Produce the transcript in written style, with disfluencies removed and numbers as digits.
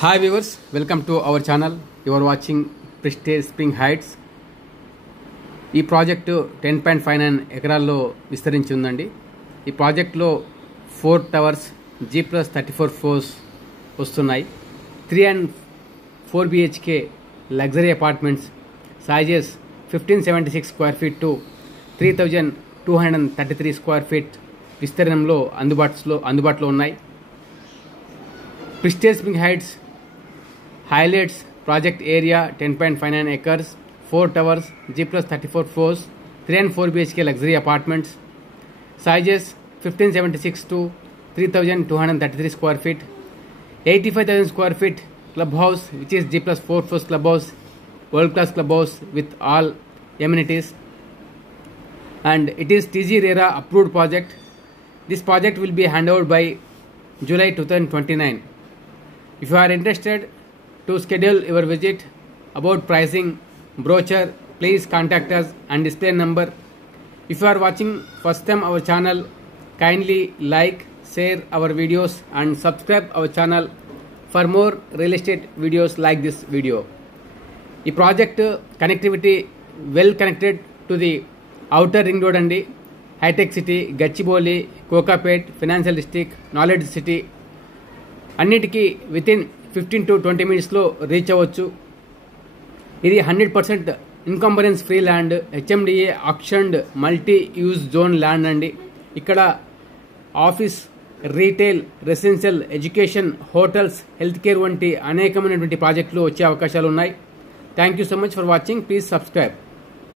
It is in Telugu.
Hi viewers, welcome to our channel. You are watching Prestige Spring Heights. ఈ ప్రాజెక్టు 10.59 ఎకరాల్లో విస్తరించి ఉందండి. ఈ ప్రాజెక్టులో 4 టవర్స్ G+34 ఫ్లోర్స్ వస్తున్నాయి. 3 and 4 BHK luxury apartments sizes 1576 square feet to 3233 square feet విస్తీర్ణంలో అందుబాటులో ఉన్నాయి. Prestige Spring Heights highlights project area 10.59 acres, 4 towers, G+34 floors, 3 and 4 BHK luxury apartments, sizes 1576 to 3233 square feet, 85,000 square feet clubhouse which is G+4 floors clubhouse, world class clubhouse with all amenities, and it is TG RERA approved project. This project will be handed over by July 2029. If you are interested to schedule your visit, about pricing, brochure, please contact us and display number. If you are watching first time our channel, kindly like, share our videos and subscribe our channel for more real estate videos like this video. ఈ project connectivity well connected to the outer ring road అండి. హైటెక్ city, Gachibowli, Kokapet, financial district, knowledge city అన్నిటికీ వితిన్ 15 to 20 మినిట్స్లో రీచ్ అవ్వచ్చు. ఇది 100% encumbrance free land, HMDA auctioned multi use zone land అండి. ఇక్కడ office, retail, residential, education, hotels, health care వంటి అనేకమైనటువంటి ప్రాజెక్టులు వచ్చే అవకాశాలు ఉన్నాయి. Thank you so much for watching. Please subscribe.